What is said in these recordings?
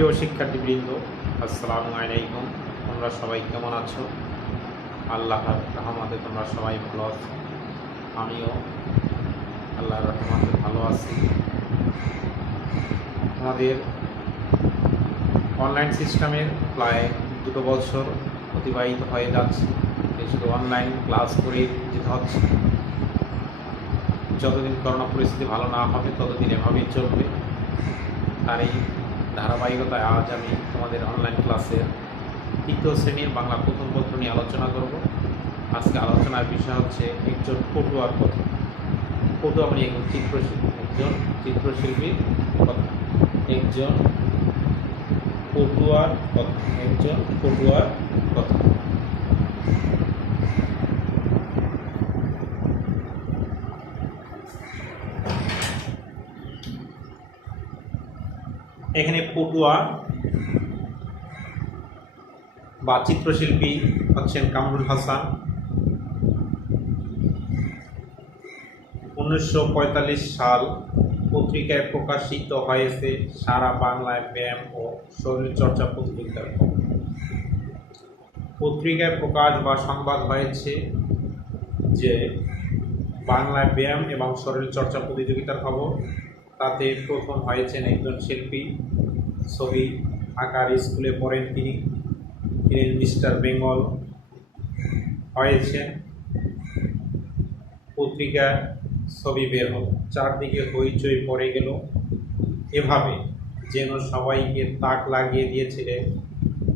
প্রিয় শিক্ষার্থীবৃন্দ, আসসালামু আলাইকুম। তোমরা সবাই কেমন আছো? আল্লাহর রহমতে তোমরা সবাই ভালো আছো। আমিও আল্লাহর রহমতে ভালো আছি। আমাদের অনলাইন সিস্টেমের প্রায় 2 বছর অতিবাহিত হয়ে যাচ্ছে। শুধু অনলাইন ক্লাস করে যেতে হচ্ছে। যতদিন করোনা পরিস্থিতি ভালো না হবে ততদিন এভাবেই চলবে। তার এই ধারাবাহিকতায় আজ আমি তোমাদের অনলাইন ক্লাসের 3য় শ্রেণীর বাংলা প্রথম পত্র নিয়ে আলোচনা করব। আজকে আলোচনার বিষয় হচ্ছে একজন পটুয়ার কথা। পটুয়া মানে একজন চিত্রশিল্পীর কথা। একজন পটুয়ার কথা। এখানে পটুয়া বা চিত্রশিল্পী হচ্ছেন কামরুল হাসান। 1945 সাল পত্রিকায় প্রকাশিত হয়েছে সারা বাংলায় ব্যায়াম ও শরীরচর্চা প্রতিযোগিতার খবর। পত্রিকায় প্রকাশ বা সংবাদ হয়েছে যে বাংলায় ব্যায়াম এবং শরীরচর্চা প্রতিযোগিতার খবর। তাতে প্রথম হয়েছেন একজন শিল্পী। ছবি আঁকার স্কুলে পড়েন তিনি মিস্টার বেঙ্গল হয়েছেন। পত্রিকার ছবি বের হল, চারদিকে হইচই পড়ে গেল। এভাবে যেন সবাইকে তাক লাগিয়ে দিয়েছিলেন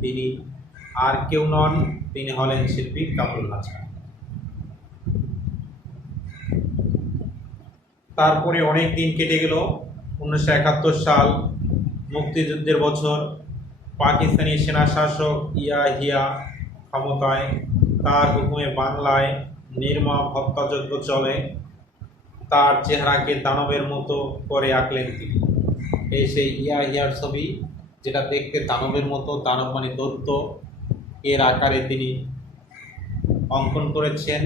তিনি আর কেউ নন, তিনি হলেন শিল্পী কামরুল হাসান। তারপরে অনেক দিন কেটে গেল। 1971 সাল মুক্তিযুদ্ধের বছর। পাকিস্তানি সেনা শাসক ইয়াহিয়া ক্ষমতায়, তার হুকুমে বাংলায় নির্মম হত্যাযজ্ঞ চলে। তার চেহারাকে দানবের মতো করে আঁকলেন তিনি। এই সেই ইয়াহিয়ার ছবি, যেটা দেখতে দানবের মতো, দানব মানে দৈত্য, এর আকারে তিনি অঙ্কন করেছেন।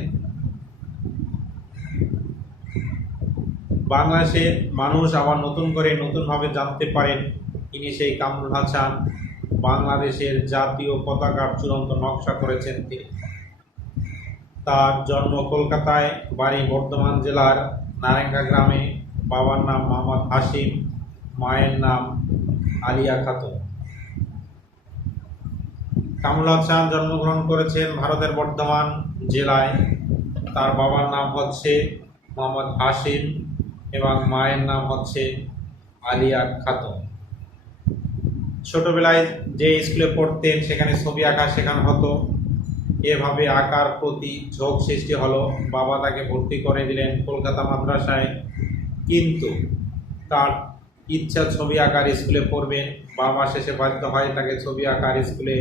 বাংলাদেশের মানুষ আবার নতুনভাবে জানতে পারেন তিনি সেই কামরুল হাসান বাংলাদেশের জাতীয় পতাকার চূড়ান্ত নকশা করেছেন তিনি। তার জন্ম কলকাতায়, বাড়ি বর্ধমান জেলার নারেঙ্গা গ্রামে। বাবার নাম মোহাম্মদ হাশিম, মায়ের নাম আলিয়া খাতুন। কামরুল হাসান জন্মগ্রহণ করেছেন ভারতের বর্ধমান জেলায়। তার বাবার নাম হচ্ছে মোহাম্মদ হাশিম এবং মায়ের নাম হচ্ছে আলিয়া খাতুন। ছোটবেলায় যে স্কুলে পড়তেন সেখানে ছবি আঁকা শেখানো হতো। এভাবে আঁকার প্রতি ঝোঁক সৃষ্টি হলো। বাবা তাকে ভর্তি করে দিলেন কলকাতা মাদ্রাসায়। কিন্তু তার ইচ্ছা ছবি আঁকার স্কুলে পড়বেন। বাবা শেষে বাধ্য হয় তাকে ছবি আঁকার স্কুলে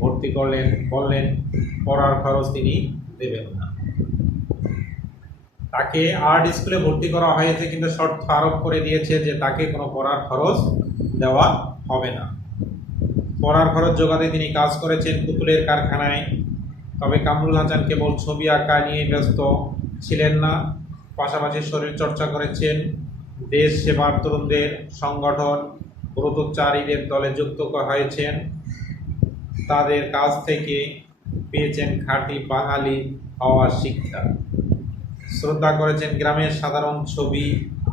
ভর্তি করলেন। বললেন পড়ার খরচ তিনি দেবেন না। তাকে আর্ট স্কুলে ভর্তি করা হয়েছে, কিন্তু শর্ত আরোপ করে দিয়েছে যে তাকে কোনো পড়ার খরচ দেওয়া হবে না। পড়ার খরচ জোগাতে তিনি কাজ করেছেন পুতুলের কারখানায়। তবে কামরুল হাসান কেবল ছবি আঁকা নিয়ে ব্যস্ত ছিলেন না, পাশাপাশি শরীরচর্চা করেছেন। দেশ সেবার তরুণদের সংগঠন ব্রতচারীদের দলে যুক্ত হয়েছেন। তাদের কাছ থেকে পেয়েছেন খাঁটি বাঙালি হওয়ার শিক্ষা। শ্রদ্ধা করেছেন গ্রামের সাধারণ ছবি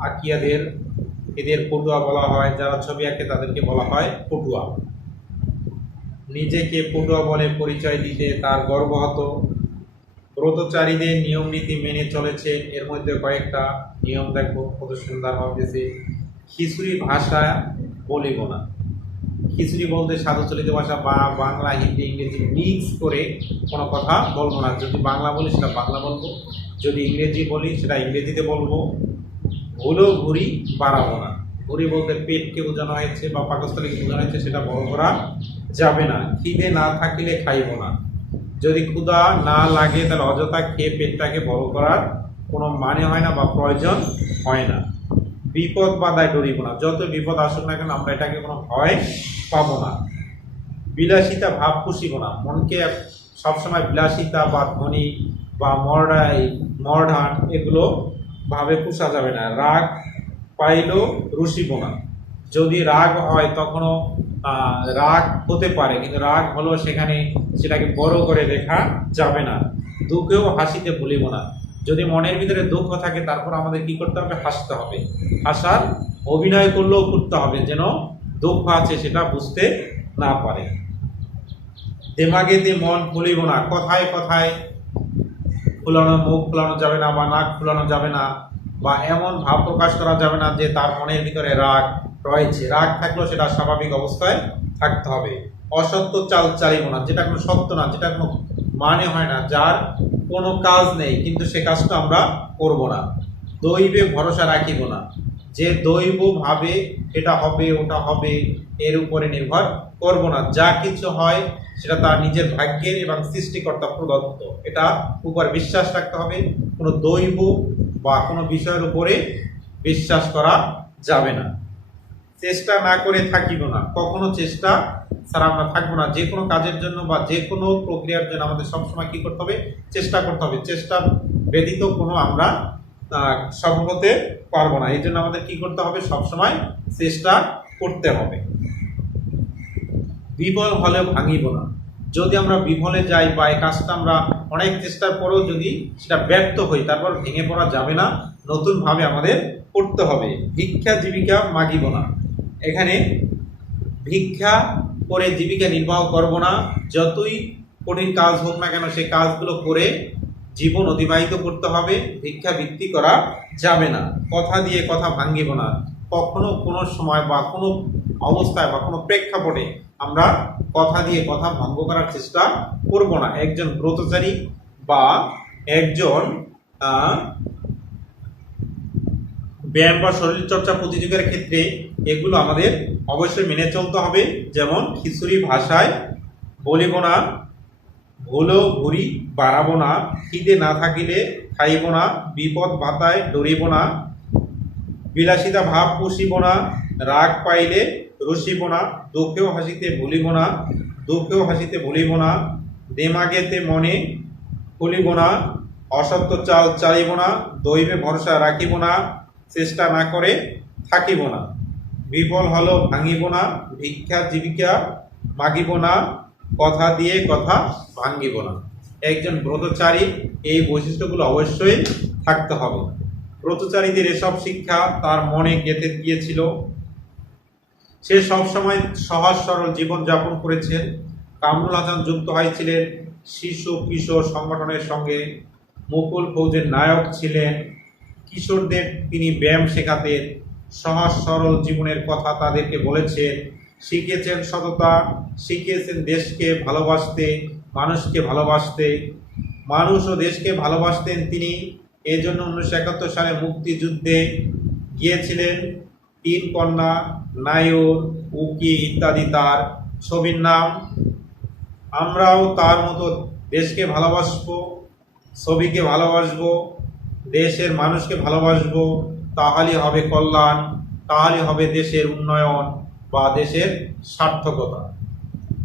আঁকিয়াদের। এদের পটুয়া বলা হয়। যারা ছবি আঁকে তাদেরকে বলা হয় পটুয়া। নিজেকে পটুয়া বলে পরিচয় দিতে তার গর্ব হতো। ব্রতচারীদের নিয়ম নীতি মেনে চলেছে। এর মধ্যে কয়েকটা নিয়ম দেখো, কত সুন্দর ভাবতেছে। খিচুড়ি ভাষা বলিব না। খিচুড়ি বলতে সাধু চলিত ভাষা বা বাংলা, হিন্দি, ইংরেজি মিক্স করে কোনো কথা বলবো না। যদি বাংলা বলি সেটা বাংলা বলবো, যদি ইংরেজি বলি সেটা ইংরেজিতে বলবো। ভুলেও ঘুরি বাড়াবো না। ঘুরি বলতে পেটকে বোঝানো হয়েছে বা পাকস্থলীকে বোঝানো হয়েছে, সেটা বড় করা যাবে না। খিদে না থাকিলে খাইব না। যদি ক্ষুধা না লাগে তাহলে অযথা খেয়ে পেটটাকে বড় করার কোনো মানে হয় না বা প্রয়োজন হয় না। বিপদ বাধায় ডরিব না। যত বিপদ আসুক না কেন আমরা এটাকে কোনো ভয় পাবো না। বিলাসিতা ভাব পুষিব না। মনকে সবসময় বিলাসিতা বা ধনী বা মডার্ন এগুলো ভাবে পুষা যাবে না। রাগ পাইলেও রুষিব না। যদি রাগ হয় তখনও রাগ হতে পারে, কিন্তু রাগ হলো সেখানে সেটাকে বড় করে দেখা যাবে না। দুঃখেও হাসিতে ভুলিব না। যদি মনের ভিতরে দুঃখ থাকে তারপর আমাদের কি করতে হবে? হাসতে হবে। হাসার অভিনয় করলেও করতে হবে, যেন দুঃখ আছে সেটা বুঝতে না পারে। দেমাগেতে মন ভুলিব না। কথায় কথায় ফুলানো মুখ ফুলানো যাবে না, বা নাক ফুলানো যাবে না, বা এমন ভাব প্রকাশ করা যাবে না যে তার মনের ভিতরে রাগ রয়েছে। রাগ থাকলেও সেটা স্বাভাবিক অবস্থায় থাকতে হবে। অসত্য চাল চালিব না, যেটা কোনো সত্য না, যেটা কোনো মানে হয় না, যার কোনো কাজ নেই, কিন্তু সে কাজটা আমরা করব না। দৈবে ভরসা রাখিব না, যে দৈব ভাবে এটা হবে ওটা হবে এর উপরে নির্ভর করব না। যা কিছু হয় সেটা তার নিজের ভাগ্যের এবং সৃষ্টিকর্তা প্রদত্ত, এটা উপর বিশ্বাস রাখতে হবে। কোনো দৈব বা কোনো বিষয়ের উপরে বিশ্বাস করা যাবে না। চেষ্টা না করে থাকিব না, কখনো চেষ্টা ছাড়া আমরা থাকবো না। যে কোনো কাজের জন্য বা যে কোনো প্রক্রিয়ার জন্য আমাদের সবসময় কি করতে হবে? চেষ্টা করতে হবে। চেষ্টা ব্যতীত কোনো আমরা সফল হতে পারবো না। এই জন্য আমাদের কি করতে হবে? সবসময় চেষ্টা করতে হবে। বিফল হলেও ভাঙিব না। যদি আমরা বিফলে যাই বা এই কাজটা আমরা অনেক চেষ্টার পরেও যদি সেটা ব্যর্থ হই, তারপর ভেঙে পড়া যাবে না, নতুনভাবে আমাদের করতে হবে। ভিক্ষা জীবিকা মাগিব না। এখানে ভিক্ষা করে জীবিকা নির্বাহ করব না। যতই কঠিন কাজ হোক না কেন সেই কাজগুলো করে জীবন অতিবাহিত করতে হবে। ভিক্ষা বৃত্তি করা যাবে না। কথা দিয়ে কথা ভাঙ্গিব না। কখনো কোনো সময় বা কোনো অবস্থায় বা কোনো প্রেক্ষাপটে আমরা কথা দিয়ে কথা ভঙ্গ করার চেষ্টা করব না। একজন ব্রতচারী বা একজন ব্যায়াম বা শরীরচর্চা প্রতিযোগের ক্ষেত্রে এগুলো আমাদের অবশ্যই মেনে চলতে হবে। যেমন খিচুড়ি ভাষায় বলিব না, ভুলেও ভুঁড়ি বাড়াবো না, খিদে না থাকিলে খাইব না, বিপদ ভাতায় ডরিব না, বিলাসিতা ভাব পুষিব না, রাগ পাইলে রসিব না, দুঃখেও হাসিতে ভুলিব না, দুঃখেও হাসিতে ভুলিব না, দেমাগেতে মনে ভুলিব না, অসত্য চাল চালিব না, দৈবে ভরসা রাখিব না, চেষ্টা না করে থাকিব না, বিফল হলেও ভাঙিব না, ভিক্ষা জীবিকা মাগিব না, কথা দিয়ে কথা ভাঙ্গিব না। একজন ব্রতচারী এই বৈশিষ্ট্যগুলো অবশ্যই থাকতে হবে। ব্রতচারীদের এসব শিক্ষা তার মনে গেঁথে গিয়েছিল। সে সবসময় সহজ সরল জীবনযাপন করেছেন। কামরুল হাসান যুক্ত হয়েছিলেন শিশু কিশোর সংগঠনের সঙ্গে। মুকুল ফৌজের নায়ক ছিলেন। কিশোরদের তিনি ব্যায়াম শেখাতেন। সহজ সরল জীবনের কথা তাদেরকে বলেছেন। শিখিয়েছেন সততা, শিখিয়েছেন দেশকে ভালোবাসতে, মানুষকে ভালোবাসতে। মানুষ ও দেশকে ভালোবাসতেন তিনি। এই জন্য 1971 সালে মুক্তিযুদ্ধে গিয়েছিলেন। তিন কন্যা, নায়র, উকি ইত্যাদি তার ছবির নাম। আমরাও তার মতো দেশকে ভালোবাসবো, ছবিকে ভালোবাসবো, দেশের মানুষকে ভালোবাসবো। তাহলেই হবে কল্যাণ, তাহলেই হবে দেশের উন্নয়ন বা দেশের সার্থকতা।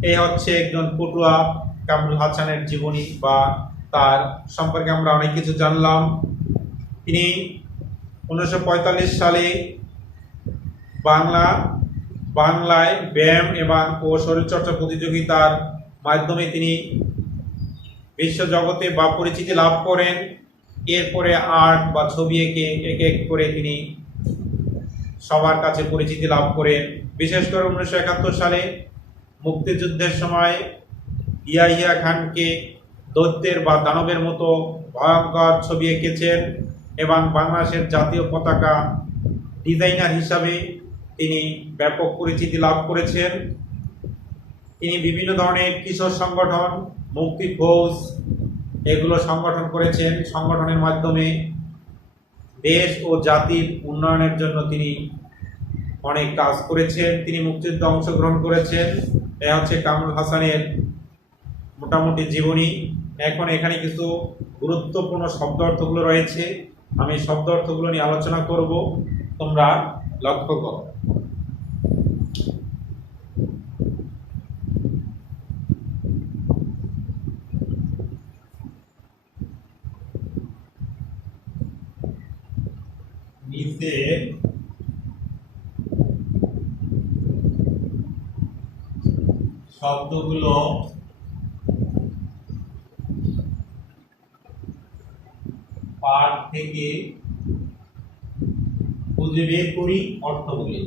এই হচ্ছে একজন পটুয়া কামরুল হাসানের জীবনী বা তার সম্পর্কে আমরা অনেক কিছু জানলাম। তিনি 1945 সালে বাংলায় ব্যায়াম এবং ও শরীরচর্চা প্রতিযোগিতার মাধ্যমে তিনি বিশ্বজগতে বা পরিচিতি লাভ করেন। এরপরে আর্ট বা ছবি এঁকে এক এক করে তিনি সবার কাছে পরিচিতি লাভ করেন। বিশেষ করে 1971 সালে মুক্তিযুদ্ধের সময় ইয়াহিয়া খানকে দৈত্যের বা দানবের মতো ভয়ঙ্কর ছবি এঁকেছেন এবং বাংলাদেশের জাতীয় পতাকা ডিজাইনার হিসাবে তিনি ব্যাপক পরিচিতি লাভ করেছেন। তিনি বিভিন্ন ধরনের কিশোর সংগঠন, মুক্তি ফৌজ এগুলো সংগঠন করেছেন। সংগঠনের মাধ্যমে দেশ ও জাতির উন্নয়নের জন্য তিনি অনেক কাজ করেছেন। তিনি মুক্তিযুদ্ধে অংশগ্রহণ করেছেন। এ হচ্ছে কামরুল হাসানের মোটামুটি জীবনী। এখন এখানে কিছু গুরুত্বপূর্ণ শব্দ অর্থগুলো রয়েছে, আমি শব্দ অর্থগুলো নিয়ে আলোচনা করব, তোমরা লক্ষ্য করো। নিচে শব্দগুলো পাঠ থেকে খুঁজে বের করি অর্থগুলি।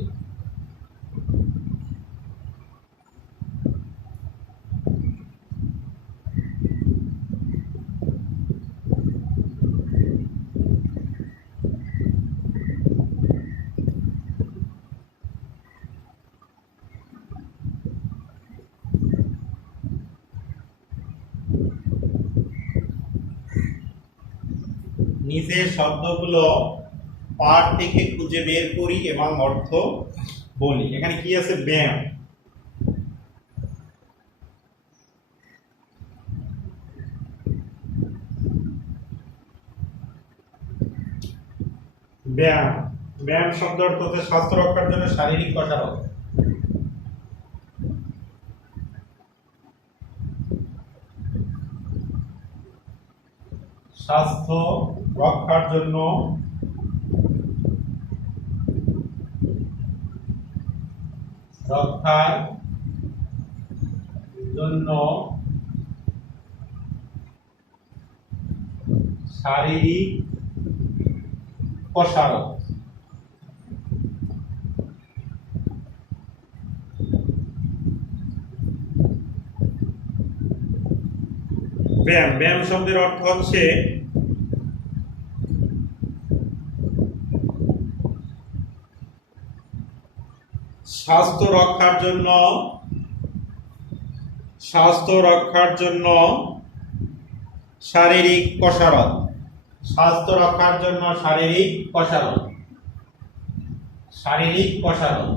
নিচের শব্দগুলো পাঠ থেকে খুঁজে বের করি এবং অর্থ বলি। এখানে কি আছে? ব্যায়াম। ব্যায়াম ব্যায়াম শব্দ অর্থ হচ্ছে স্বাস্থ্য রক্ষার জন্য শারীরিক কসরত। স্বাস্থ্য রক্ষার জন্য শারীরিক কসরত। ব্যায়াম ব্যায়াম শব্দের অর্থ হচ্ছে স্বাস্থ্য রক্ষার জন্য শারীরিক কসরত। স্বাস্থ্য রক্ষার জন্য শারীরিক কসরত। শারীরিক কসরত।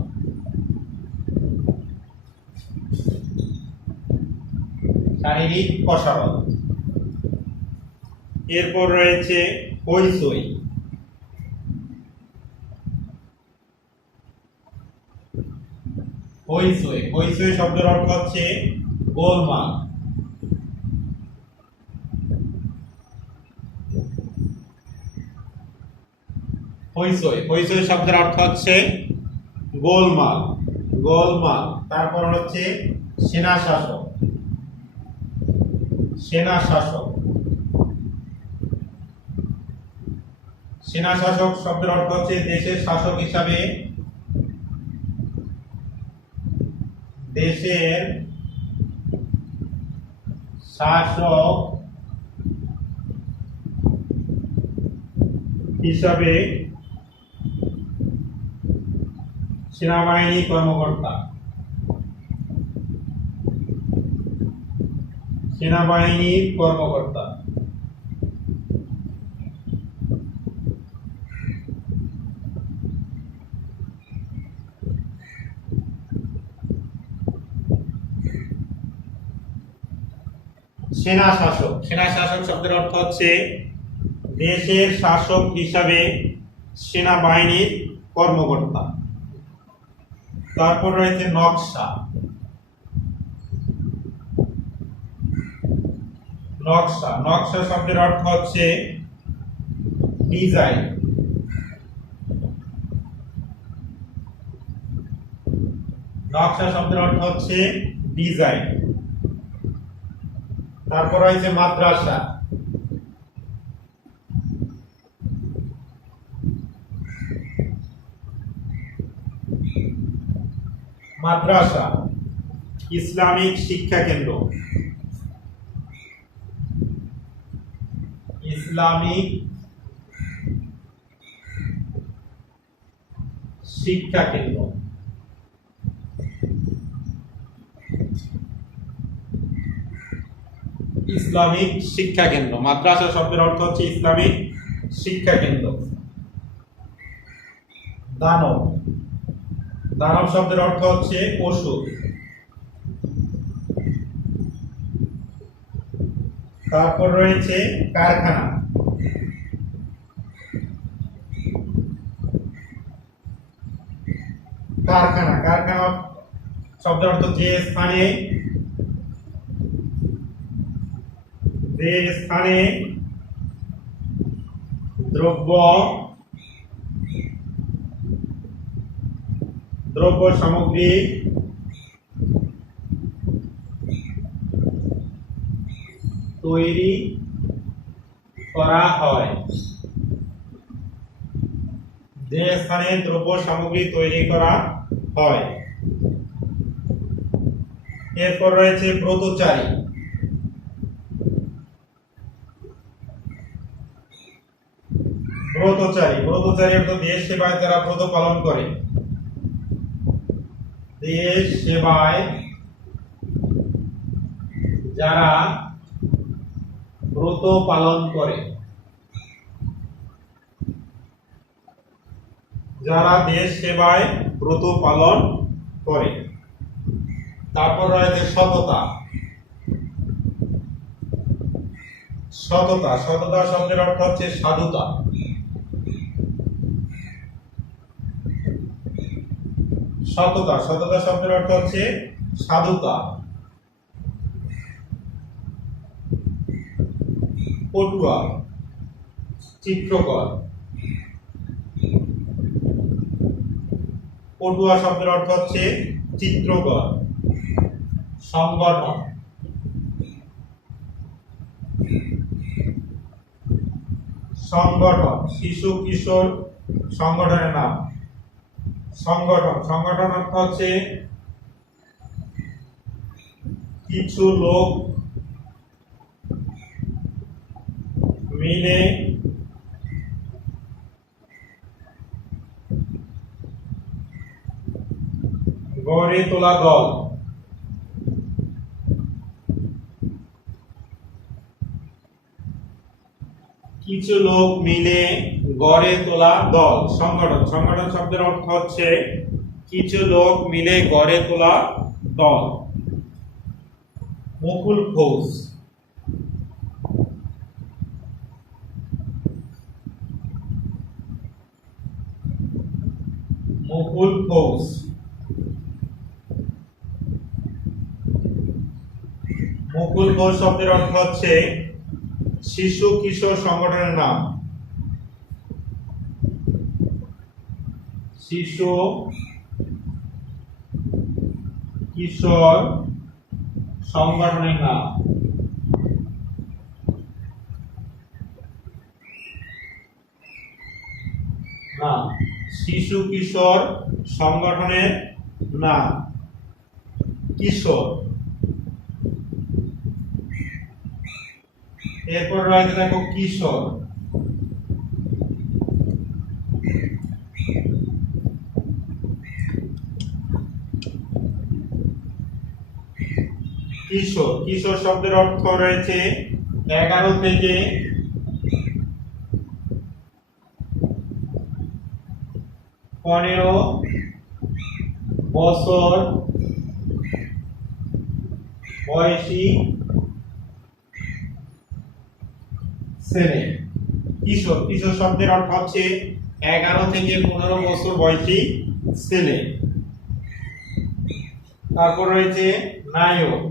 শারীরিক কসরত। এরপর রয়েছে হইচই। হইচই হইচই শব্দের অর্থ হচ্ছে গোলমাল। হইচই হইচই শব্দের অর্থ হচ্ছে গোলমাল। গোলমাল। তারপর হচ্ছে সেনা শাসক। সেনা শাসক। সেনা শাসক শব্দের অর্থ হচ্ছে দেশের শাসক হিসাবে দেশের শাসক হিসাবে সেনাবাহিনী কর্মকর্তা। সেনাবাহিনীর কর্মকর্তা। সেনা শাসক। সেনা শাসক শব্দের অর্থ হচ্ছে দেশের শাসক হিসাবে সেনাবাহিনীর কর্মকর্তা। তারপর রয়েছে নকশা। নকশা নকশা শব্দের অর্থ হচ্ছে ডিজাইন। নকশা শব্দের অর্থ হচ্ছে ডিজাইন। তারপর রয়েছে মাদ্রাসা। মাদ্রাসা ইসলামিক শিক্ষা কেন্দ্র। ইসলামিক শিক্ষা কেন্দ্র। ইসলামিক শিক্ষা কেন্দ্র। মাদ্রাসা শব্দের অর্থ হচ্ছে ইসলামিক শিক্ষা কেন্দ্র। দানব। দানব শব্দের অর্থ হচ্ছে অসুর। তারপর রয়েছে কারখানা। কারখানা কারখানা শব্দের অর্থ যে স্থানে দ্রব্য সামগ্রী তৈরি করা হয়। যে স্থানে দ্রব্য সামগ্রী তৈরি করা হয়। এরপর রয়েছে ব্রতচারী। ব্রতচারী অর্থ দেশ সেবায় যারা ব্রত পালন করে। দেশ সেবায় যারা ব্রত পালন করে। যারা দেশ সেবায় ব্রত পালন করে। তারপর রয়েছে সততা। সততা শব্দের অর্থ হচ্ছে সাধুতা। সততা শব্দের অর্থ হচ্ছে সাধুতা। পটুয়া, চিত্রকর। পটুয়া শব্দের অর্থ হচ্ছে চিত্রকর। সংগঠন। শিশু কিশোর সংগঠনের নাম। সংগঠন অর্থ হচ্ছে কিছু লোক মিলে গড়ে তোলা দল। কিছু লোক মিলে গড়ে তোলা দল সংগঠন শব্দের অর্থ হচ্ছে কিছু লোক মিলে গড়ে তোলা দল। মুকুল ফৌজ। মুকুল ফৌজ শব্দের অর্থ হচ্ছে শিশু কিশোর সংগঠনের নাম। শিশু কিশোর সংগঠনের নাম। শিশু কিশোর সংগঠনের নাম। কিশোর। এরপর রয়েছে দেখো কিশোর। কিশোর শব্দের অর্থ রয়েছে 11 থেকে 15 বছর বয়সী ছেলে। কিশোর শব্দের অর্থ হচ্ছে 11 থেকে 15 বছর বয়সী ছেলে। তারপর রয়েছে নায়ক।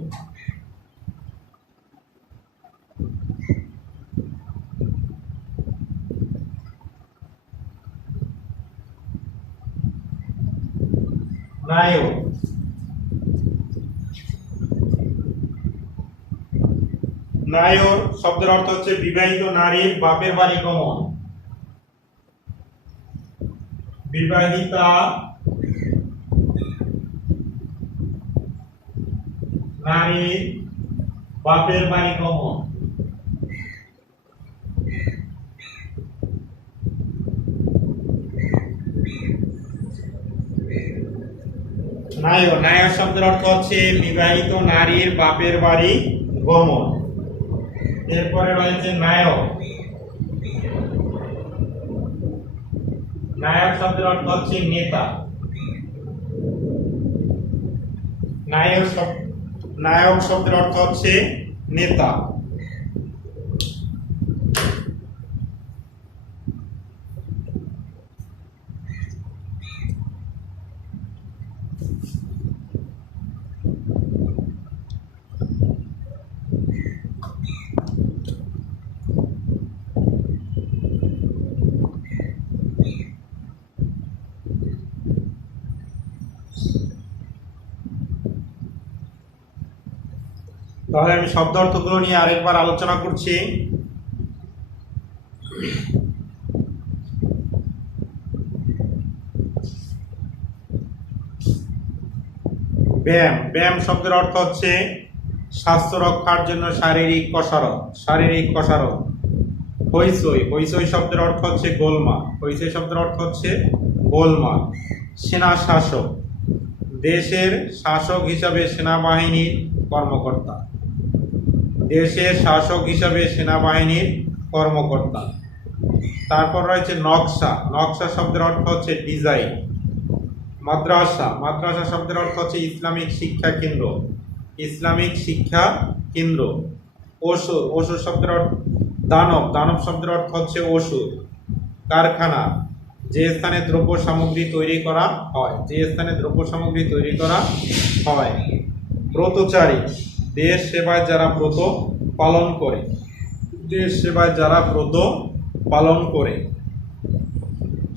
নায়র শব্দের অর্থ হচ্ছে বিবাহিত নারীর বাপের বাড়ি গমন। বিবাহিতা নারীর বাপের বাড়ি গমন। নায়র শব্দের অর্থ হচ্ছে বিবাহিত নারীর বাপের বাড়ি গমন। এরপরে রয়েছে নায়ক। নায়ক শব্দের অর্থ হচ্ছে নেতা। নায়ক শব্দের অর্থ হচ্ছে নেতা। তাহলে আমি শব্দ অর্থগুলো নিয়ে আরেকবার আলোচনা করছি। ব্যায়াম। ব্যায়াম শব্দের অর্থ হচ্ছে স্বাস্থ্য রক্ষার জন্য শারীরিক কসরত, শারীরিক কসরত। হইচই। হইচই শব্দের অর্থ হচ্ছে গোলমাল। হইচই শব্দের অর্থ হচ্ছে গোলমাল। সেনা শাসক। দেশের শাসক হিসাবে সেনাবাহিনীর কর্মকর্তা। দেশের শাসক হিসাবে সেনাবাহিনীর কর্মকর্তা। তারপর রয়েছে নকশা। নকশা শব্দের অর্থ হচ্ছে ডিজাইন। মাদ্রাসা। মাদ্রাসা শব্দের অর্থ হচ্ছে ইসলামিক শিক্ষা কেন্দ্র, ইসলামিক শিক্ষা কেন্দ্র। অসুর। অসুর শব্দের অর্থ দানব। দানব শব্দের অর্থ হচ্ছে অসুর। কারখানা। যে স্থানে দ্রব্য সামগ্রী তৈরি করা হয়, যে স্থানে দ্রব্য সামগ্রী তৈরি করা হয়। ব্রতচারী। দেশ সেবায় যারা ব্রত পালন করে, দেশ সেবায় যারা ব্রত পালন করে।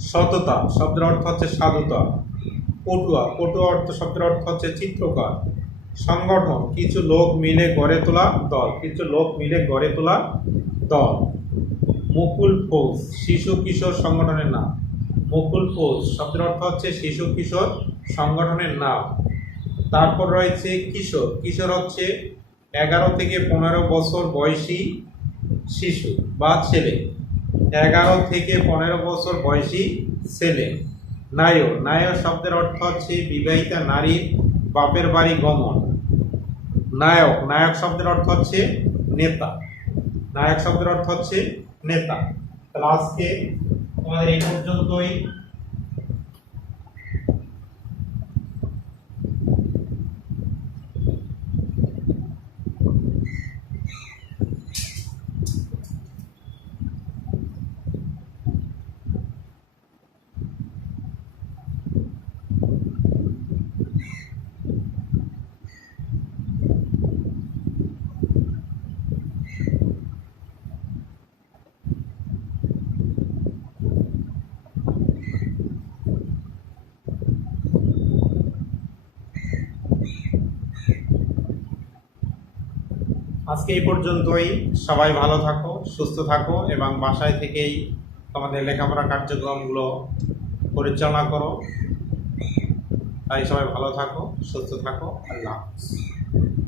সততা শব্দের অর্থ হচ্ছে সাধুতা। পটুয়া। পটুয়া অর্থ শব্দের অর্থ হচ্ছে চিত্রকর। সংগঠন। কিছু লোক মিলে গড়ে তোলা দল, কিছু লোক মিলে গড়ে তোলা দল। মুকুল ফৌজ। শিশু কিশোর সংগঠনের নাম। মুকুল ফৌজ শব্দের অর্থ হচ্ছে শিশু কিশোর সংগঠনের নাম। তারপর রয়েছে কিশোর। কিশোর হচ্ছে 11 থেকে 15 বছর বয়সী শিশু বা ছেলে। 11 থেকে 15 বছর বয়সী ছেলে। নায়ক। নায়ক শব্দের অর্থ হচ্ছে বিবাহিতা নারীর বাপের বাড়ি গমন। নায়ক। নায়ক শব্দের অর্থ হচ্ছে নেতা। নায়ক শব্দের অর্থ হচ্ছে নেতা। তাহলে আজকে আমাদের এই পর্যন্তই। আজকে এই পর্যন্তই। সবাই ভালো থাকো, সুস্থ থাকো এবং বাসায় থেকেই তোমাদের লেখাপড়া কার্যক্রমগুলো পরিচালনা করো। তাই সবাই ভালো থাকো, সুস্থ থাকো। আল্লাহ হাফেজ।